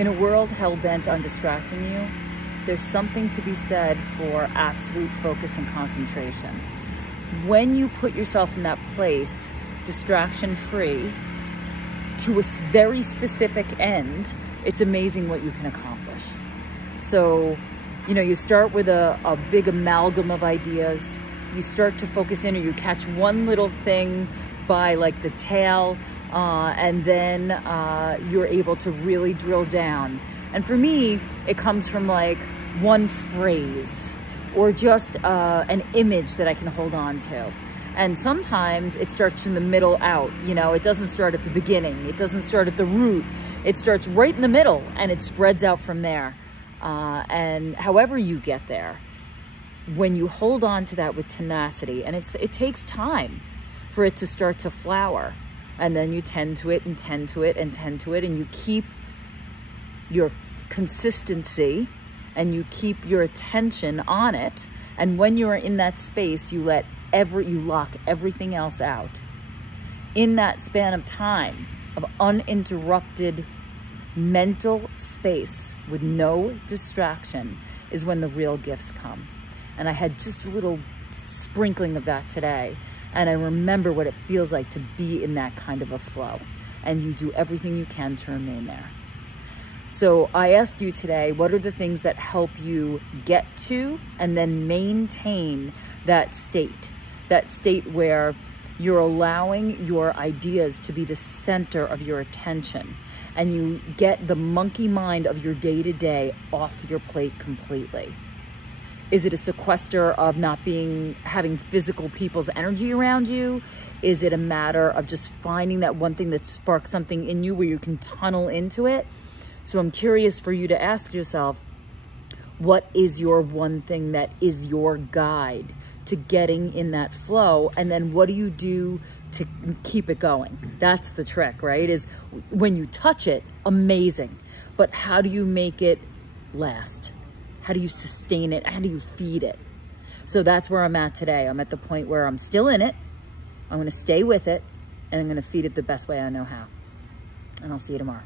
In a world hell-bent on distracting you, there's something to be said for absolute focus and concentration. When you put yourself in that place, distraction-free, to a very specific end, it's amazing what you can accomplish. So, you know, you start with a big amalgam of ideas. You start to focus in, or you catch one little thing by like the tail, and then you're able to really drill down. And for me, it comes from like one phrase or just an image that I can hold on to. And sometimes it starts in the middle out, you know, it doesn't start at the beginning. It doesn't start at the root. It starts right in the middle and it spreads out from there. And however you get there, when you hold on to that with tenacity, and it takes time for it to start to flower, and then you tend to it and tend to it and tend to it, and you keep your consistency and you keep your attention on it. And when you're in that space, you lock everything else out. In that span of time of uninterrupted mental space with no distraction is when the real gifts come. And I had just a little sprinkling of that today. And I remember what it feels like to be in that kind of a flow. And you do everything you can to remain there. So I ask you today, what are the things that help you get to and then maintain that state where you're allowing your ideas to be the center of your attention, and you get the monkey mind of your day-to-day off your plate completely? Is it a sequester of not having physical people's energy around you? Is it a matter of just finding that one thing that sparks something in you where you can tunnel into it? So I'm curious for you to ask yourself, what is your one thing that is your guide to getting in that flow? And then what do you do to keep it going? That's the trick, right? Is when you touch it, amazing. But how do you make it last? How do you sustain it? How do you feed it? So that's where I'm at today. I'm at the point where I'm still in it. I'm going to stay with it, and I'm going to feed it the best way I know how. And I'll see you tomorrow.